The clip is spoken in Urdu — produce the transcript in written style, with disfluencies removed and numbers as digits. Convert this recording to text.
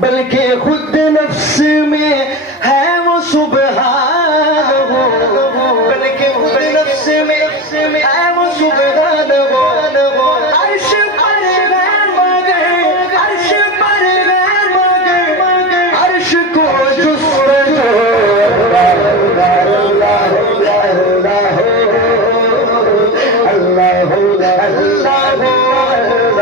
بلکہ خود نفس میں ہے وہ سبحان ہو، بلکہ خود نفس میں ہے وہ سبحان ہو، عرش پر غیر مانگے، عرش پر غیر مانگے، عرش کو جستجو اللہ اللہ اللہ